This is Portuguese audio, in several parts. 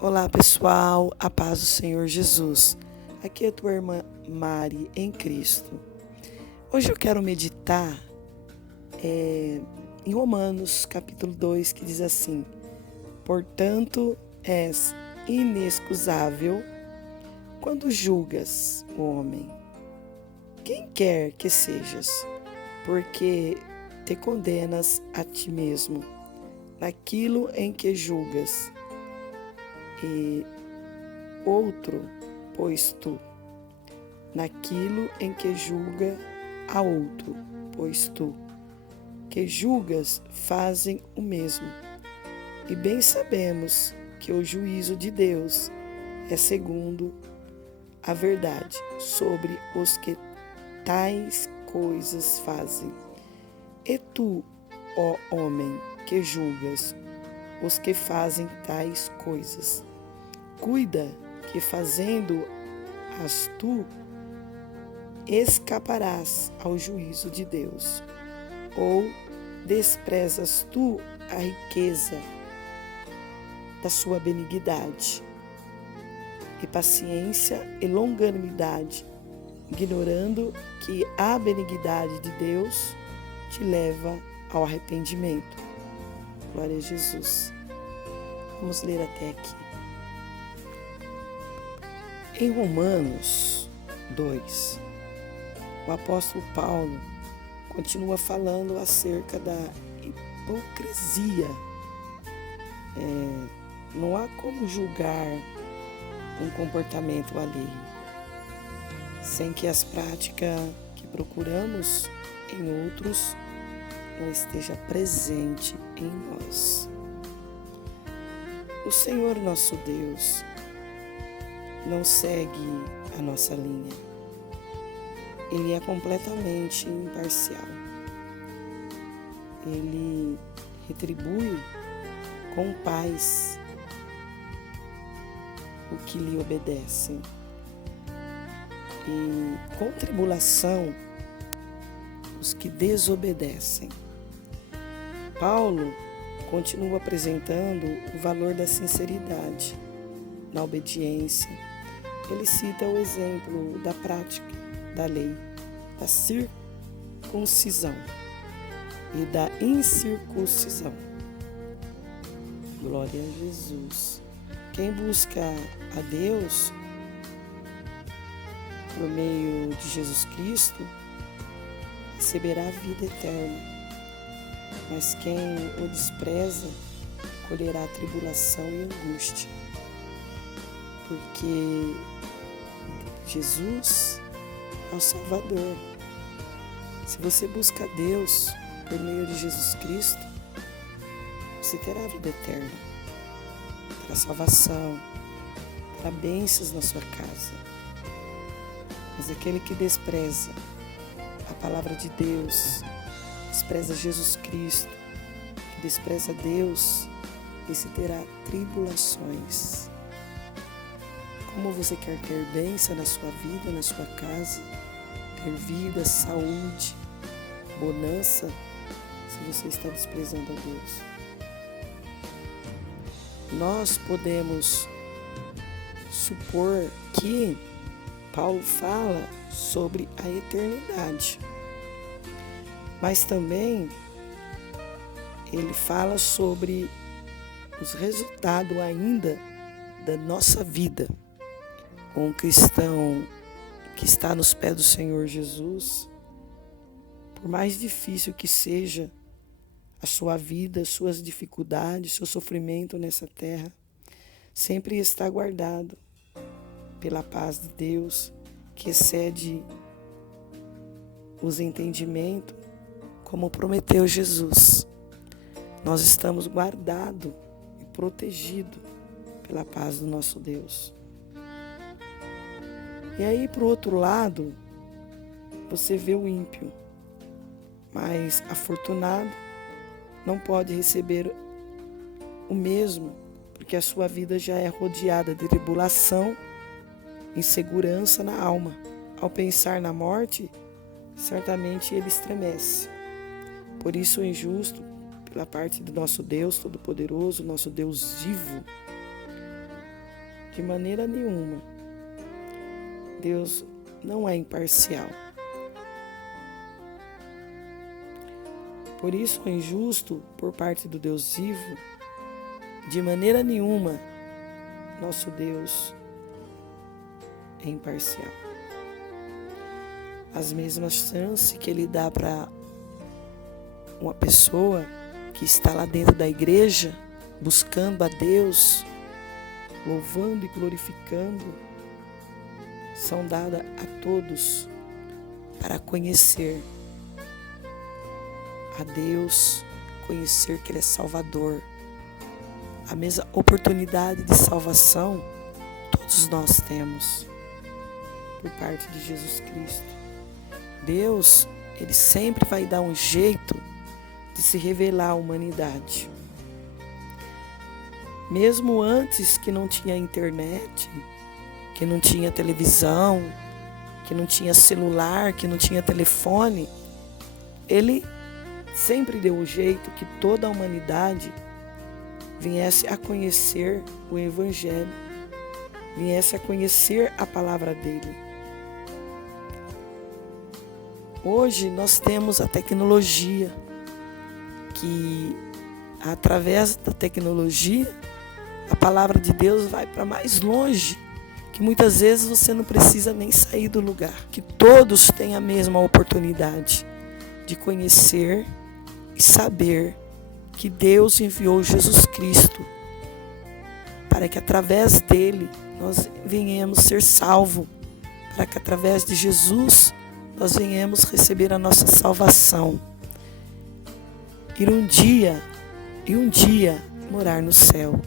Olá pessoal, a paz do Senhor Jesus. Aqui é a tua irmã Mari em Cristo. Hoje eu quero meditar em Romanos capítulo 2, que diz assim: portanto, és inexcusável quando julgas o homem, quem quer que sejas, porque te condenas a ti mesmo naquilo em que julgas, e outro, pois tu, naquilo em que julga a outro, pois tu, que julgas, fazem o mesmo. E bem sabemos que o juízo de Deus é segundo a verdade sobre os que tais coisas fazem. E tu, ó homem, que julgas os que fazem tais coisas, cuida que fazendo-as tu, escaparás ao juízo de Deus. Ou desprezas tu a riqueza da sua benignidade e paciência e longanimidade, ignorando que a benignidade de Deus te leva ao arrependimento. Glória a Jesus. Vamos ler até aqui. Em Romanos 2, o apóstolo Paulo continua falando acerca da hipocrisia. Não há como julgar um comportamento alheio sem que as práticas que procuramos em outros não esteja presente em nós. O Senhor nosso Deus não segue a nossa linha. Ele é completamente imparcial. Ele retribui com paz o que lhe obedecem e com tribulação os que desobedecem. Paulo continua apresentando o valor da sinceridade na obediência. Ele cita o exemplo da prática da lei, da circuncisão e da incircuncisão. Glória a Jesus. Quem busca a Deus por meio de Jesus Cristo receberá a vida eterna, mas quem o despreza colherá tribulação e angústia, porque Jesus é o Salvador. Se você busca a Deus por meio de Jesus Cristo, você terá a vida eterna, terá salvação, terá bênçãos na sua casa. Mas aquele que despreza a palavra de Deus, despreza Jesus Cristo, que despreza Deus, esse terá tribulações. Como você quer ter bênção na sua vida, na sua casa, ter vida, saúde, bonança, se você está desprezando a Deus? Nós podemos supor que Paulo fala sobre a eternidade, mas também ele fala sobre os resultados ainda da nossa vida. Um cristão que está nos pés do Senhor Jesus, por mais difícil que seja a sua vida, suas dificuldades, seu sofrimento nessa terra, sempre está guardado pela paz de Deus, que excede os entendimentos, como prometeu Jesus. Nós estamos guardados e protegidos pela paz do nosso Deus. E aí, para o outro lado, você vê o ímpio, mas afortunado não pode receber o mesmo, porque a sua vida já é rodeada de tribulação, insegurança na alma. Ao pensar na morte, certamente ele estremece. Por isso o injusto, pela parte do nosso Deus Todo-Poderoso, nosso Deus vivo, De maneira nenhuma. Deus não é imparcial. Por isso, o injusto por parte do Deus vivo, de maneira nenhuma, nosso Deus é imparcial. As mesmas chances que Ele dá para uma pessoa que está lá dentro da igreja, buscando a Deus, louvando e glorificando, são dadas a todos para conhecer a Deus, conhecer que Ele é Salvador. A mesma oportunidade de salvação todos nós temos por parte de Jesus Cristo. Deus, Ele sempre vai dar um jeito de se revelar à humanidade. Mesmo antes que não tinha internet, que não tinha televisão, que não tinha celular, que não tinha telefone, Ele sempre deu um jeito que toda a humanidade viesse a conhecer o Evangelho, viesse a conhecer a palavra dele. Hoje nós temos a tecnologia, que através da tecnologia a palavra de Deus vai para mais longe, que muitas vezes você não precisa nem sair do lugar, que todos têm a mesma oportunidade de conhecer e saber que Deus enviou Jesus Cristo para que através dele nós venhamos ser salvos, para que através de Jesus nós venhamos receber a nossa salvação. Ir um dia morar no céu,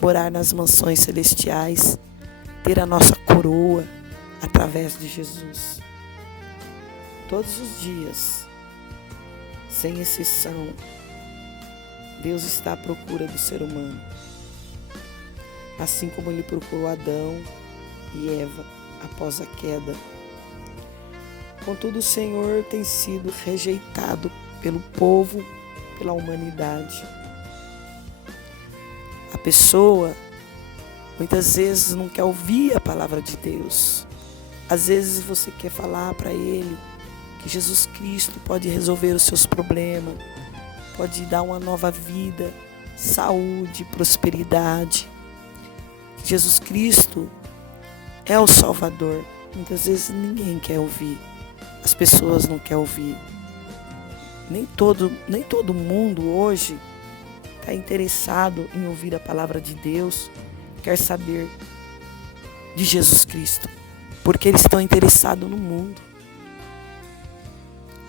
morar nas mansões celestiais, ter a nossa coroa através de Jesus. Todos os dias, sem exceção, Deus está à procura do ser humano. Assim como Ele procurou Adão e Eva após a queda. Contudo, o Senhor tem sido rejeitado pelo povo, pela humanidade. A pessoa, muitas vezes, não quer ouvir a palavra de Deus. Às vezes você quer falar para ele que Jesus Cristo pode resolver os seus problemas, pode dar uma nova vida, saúde, prosperidade. Que Jesus Cristo é o Salvador. Muitas vezes ninguém quer ouvir. As pessoas não querem ouvir. Nem todo mundo hoje está interessado em ouvir a palavra de Deus, quer saber de Jesus Cristo, porque eles estão interessados no mundo.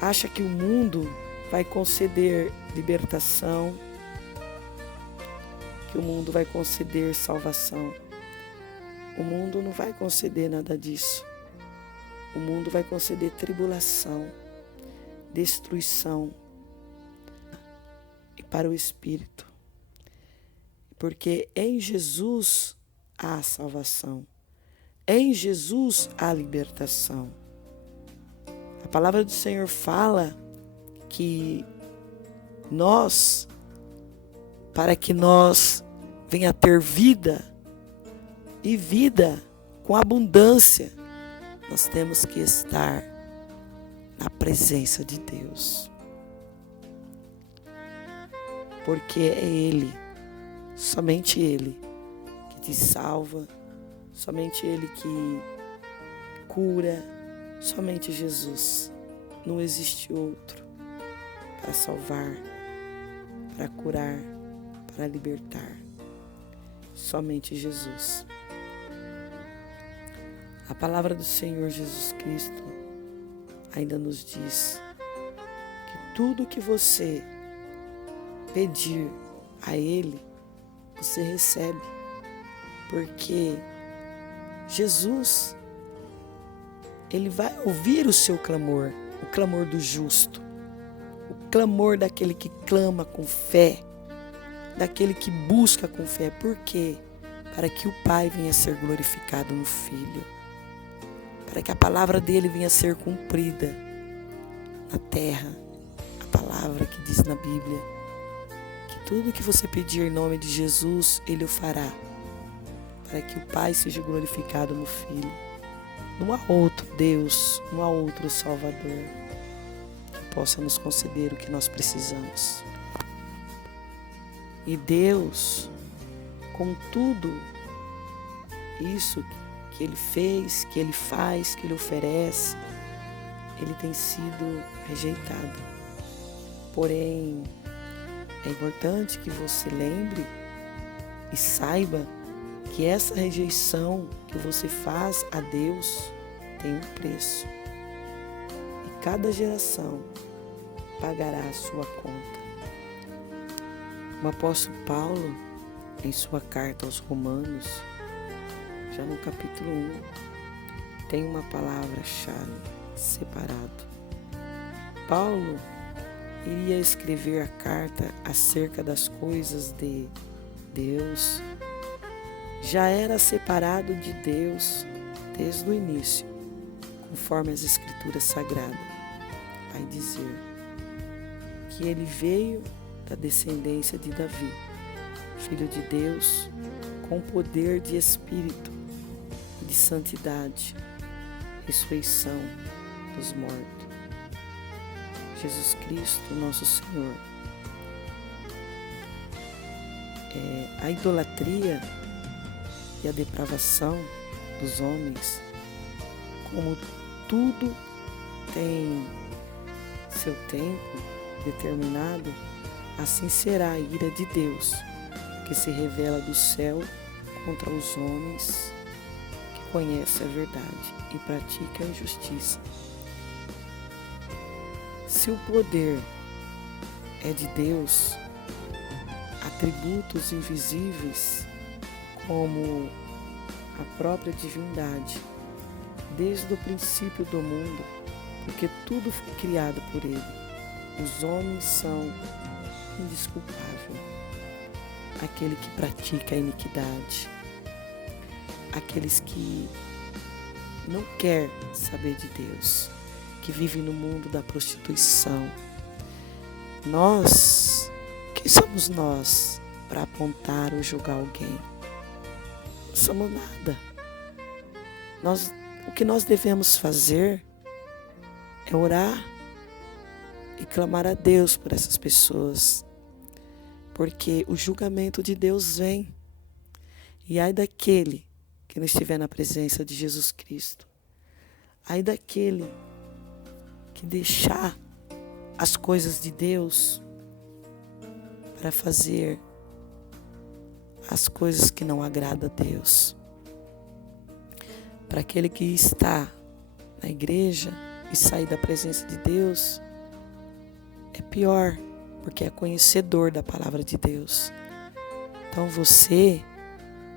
Acha que o mundo vai conceder libertação, que o mundo vai conceder salvação. O mundo não vai conceder nada disso. O mundo vai conceder tribulação, destruição e para o espírito. Porque em Jesus há salvação. Em Jesus há libertação. A palavra do Senhor fala que nós, para que nós venha a ter vida e vida com abundância, nós temos que estar na presença de Deus. Porque é Ele, somente Ele, que te salva, somente Ele que cura, somente Jesus. Não existe outro para salvar, para curar, para libertar. Somente Jesus. A palavra do Senhor Jesus Cristo ainda nos diz que tudo que você pedir a Ele, você recebe. Porque Jesus, Ele vai ouvir o seu clamor, o clamor do justo, o clamor daquele que clama com fé, daquele que busca com fé. Por quê? Para que o Pai venha a ser glorificado no Filho. Para que a palavra dele venha a ser cumprida na terra. A palavra que diz na Bíblia que tudo que você pedir em nome de Jesus, Ele o fará. para que o Pai seja glorificado no Filho. Não há outro Deus, não há outro Salvador que possa nos conceder o que nós precisamos. E Deus, com tudo isso que Ele fez, que Ele faz, que Ele oferece, Ele tem sido rejeitado. Porém, é importante que você lembre e saiba que essa rejeição que você faz a Deus tem um preço. E cada geração pagará a sua conta. O apóstolo Paulo, em sua carta aos Romanos, já no capítulo 1, tem uma palavra-chave: separado. Paulo iria escrever a carta acerca das coisas de Deus. Já era separado de Deus desde o início, conforme as Escrituras Sagradas. Vai dizer que ele veio da descendência de Davi, filho de Deus, com poder de espírito e de santidade, ressurreição dos mortos. Jesus Cristo, nosso Senhor. A idolatria e a depravação dos homens, como tudo tem seu tempo determinado, assim será a ira de Deus, que se revela do céu contra os homens que conhecem a verdade e praticam a injustiça. Se o poder é de Deus, atributos invisíveis como a própria divindade, desde o princípio do mundo, porque tudo foi criado por Ele, os homens são indesculpáveis. Aquele que pratica a iniquidade, aqueles que não quer saber de Deus, que vive no mundo da prostituição. Nós, quem somos nós para apontar ou julgar alguém? Não somos nada. O que nós devemos fazer é orar e clamar a Deus por essas pessoas, porque o julgamento de Deus vem. E ai daquele que não estiver na presença de Jesus Cristo. Ai daquele que deixar as coisas de Deus para fazer as coisas que não agradam a Deus. Para aquele que está na igreja e sair da presença de Deus, é pior, porque é conhecedor da palavra de Deus. Então você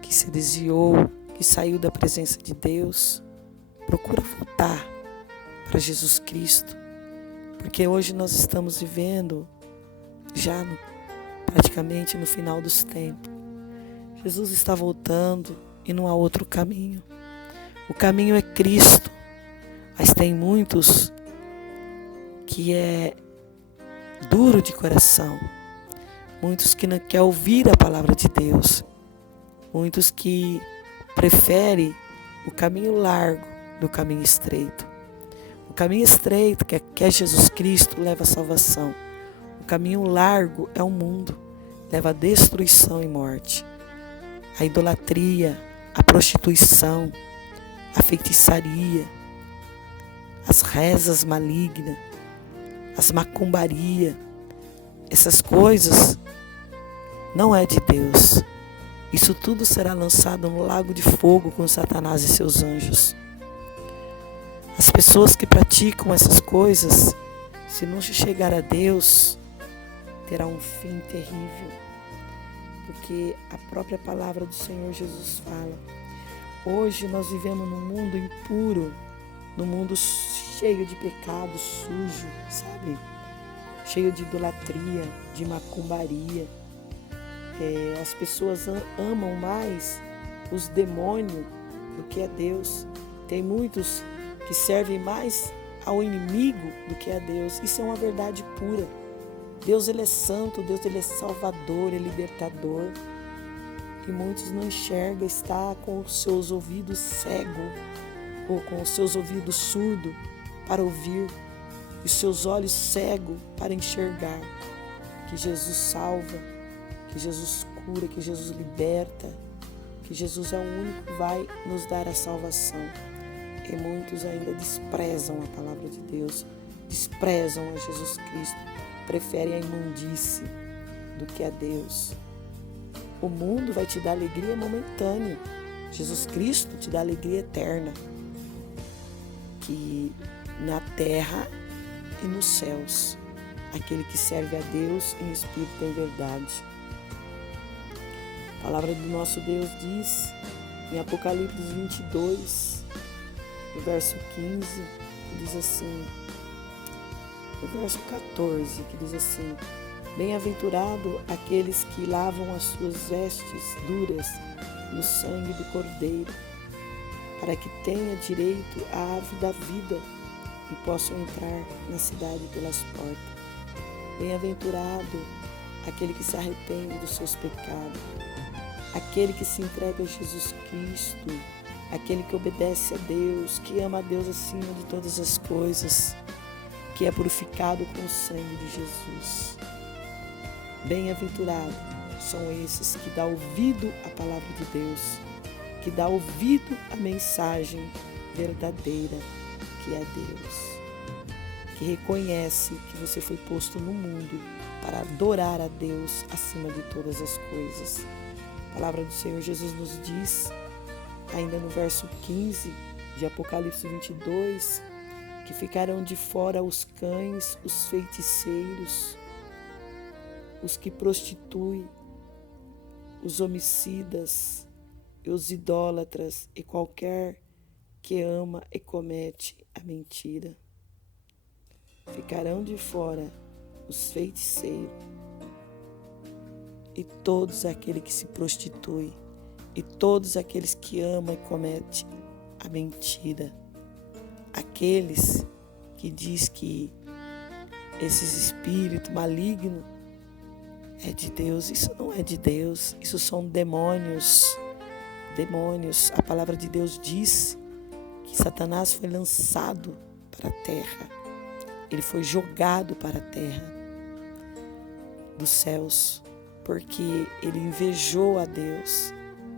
que se desviou, que saiu da presença de Deus, procura voltar para Jesus Cristo, porque hoje nós estamos vivendo já praticamente no final dos tempos. Jesus está voltando e não há outro caminho. O caminho é Cristo, mas tem muitos que é duro de coração, muitos que não querem ouvir a palavra de Deus, muitos que preferem o caminho largo do caminho estreito. O caminho estreito, que é Jesus Cristo, leva à salvação. O caminho largo é o mundo, leva à destruição e morte. A idolatria, a prostituição, a feitiçaria, as rezas malignas, as macumbarias, essas coisas não é de Deus. Isso tudo será lançado no lago de fogo com Satanás e seus anjos. As pessoas que praticam essas coisas, se não chegar a Deus, terá um fim terrível. Porque a própria palavra do Senhor Jesus fala: hoje nós vivemos num mundo impuro, num mundo cheio de pecado, sujo, sabe? Cheio de idolatria, de macumbaria. As pessoas amam mais os demônios do que a Deus. Tem muitos que servem mais ao inimigo do que a Deus. Isso é uma verdade pura. Deus, Ele é santo, Deus, Ele é salvador, é libertador. e muitos não enxergam, está com os seus ouvidos cegos ou com os seus ouvidos surdos para ouvir e seus olhos cegos para enxergar que Jesus salva, que Jesus cura, que Jesus liberta, que Jesus é o único que vai nos dar a salvação. E muitos ainda desprezam a palavra de Deus, desprezam a Jesus Cristo, preferem a imundície do que a Deus. O mundo vai te dar alegria momentânea, Jesus Cristo te dá alegria eterna, que na terra e nos céus, aquele que serve a Deus em espírito e em verdade. A palavra do nosso Deus diz em Apocalipse 22, no verso 15, que diz assim, no verso 14, que diz assim: bem-aventurado aqueles que lavam as suas vestes duras no sangue do Cordeiro, para que tenha direito à árvore da vida e possam entrar na cidade pelas portas. Bem-aventurado aquele que se arrepende dos seus pecados, aquele que se entrega a Jesus Cristo, aquele que obedece a Deus, que ama a Deus acima de todas as coisas, que é purificado com o sangue de Jesus. Bem-aventurados são esses que dão ouvido à palavra de Deus, que dão ouvido à mensagem verdadeira que é Deus, que reconhece que você foi posto no mundo para adorar a Deus acima de todas as coisas. A palavra do Senhor Jesus nos diz, ainda no verso 15 de Apocalipse 22, que ficarão de fora os cães, os feiticeiros, os que prostituem, os homicidas, os idólatras e qualquer que ama e comete a mentira. Ficarão de fora os feiticeiros e todos aqueles que se prostituem e todos aqueles que amam e cometem a mentira. Aqueles que diz que esses espíritos malignos é de Deus, isso não é de Deus, isso são demônios. Demônios, a palavra de Deus diz que Satanás foi lançado para a terra, ele foi jogado para a terra dos céus, porque ele invejou a Deus,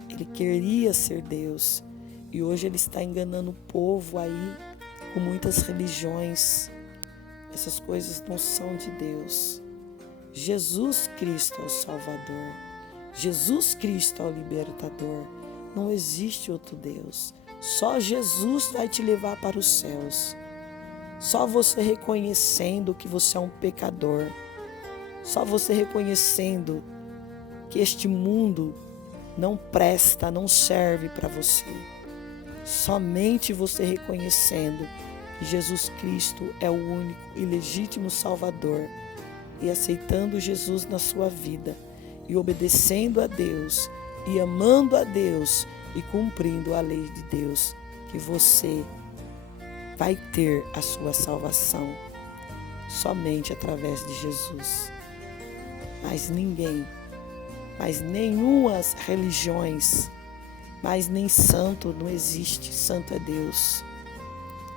ele queria ser Deus, e hoje ele está enganando o povo aí com muitas religiões. Essas coisas não são de Deus. Jesus Cristo é o Salvador, Jesus Cristo é o Libertador, não existe outro Deus, só Jesus vai te levar para os céus, só você reconhecendo que você é um pecador, só você reconhecendo que este mundo não presta, não serve para você, somente você reconhecendo que Jesus Cristo é o único e legítimo Salvador, e aceitando Jesus na sua vida, e obedecendo a Deus, e amando a Deus, e cumprindo a lei de Deus, que você vai ter a sua salvação somente através de Jesus. Mas ninguém, mas nenhumas religiões, mas nem santo não existe, santo é Deus.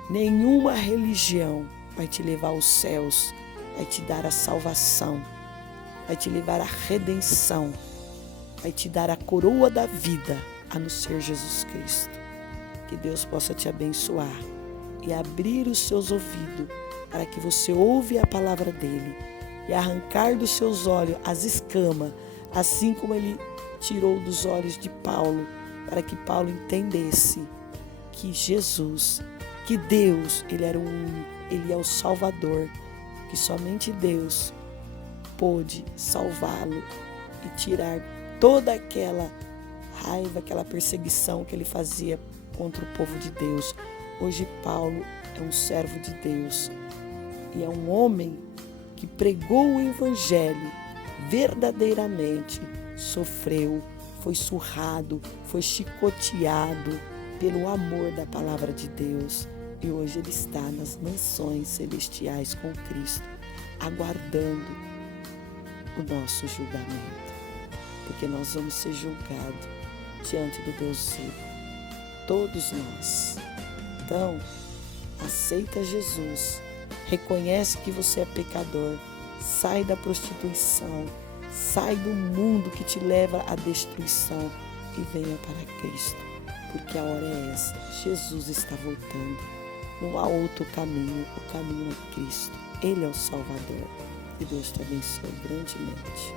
Nenhuma religião vai te levar aos céus, vai te dar a salvação, vai te levar à redenção, vai te dar a coroa da vida, a não ser Jesus Cristo. Que Deus possa te abençoar e abrir os seus ouvidos para que você ouve a palavra dele e arrancar dos seus olhos as escamas, assim como ele tirou dos olhos de Paulo, para que Paulo entendesse que Jesus, que Deus, ele era o único, ele é o Salvador, que somente Deus pôde salvá-lo e tirar toda aquela raiva, aquela perseguição que ele fazia contra o povo de Deus. Hoje Paulo é um servo de Deus e é um homem que pregou o Evangelho verdadeiramente, sofreu, foi surrado, foi chicoteado pelo amor da palavra de Deus. E hoje ele está nas mansões celestiais com Cristo, aguardando o nosso julgamento. porque nós vamos ser julgados diante do Deus vivo, todos nós. Então, aceita Jesus, reconhece que você é pecador, sai da prostituição, sai do mundo que te leva à destruição e venha para Cristo, porque a hora é essa. Jesus está voltando. Não há outro caminho, o caminho é Cristo. Ele é o Salvador. Que Deus te abençoe grandemente.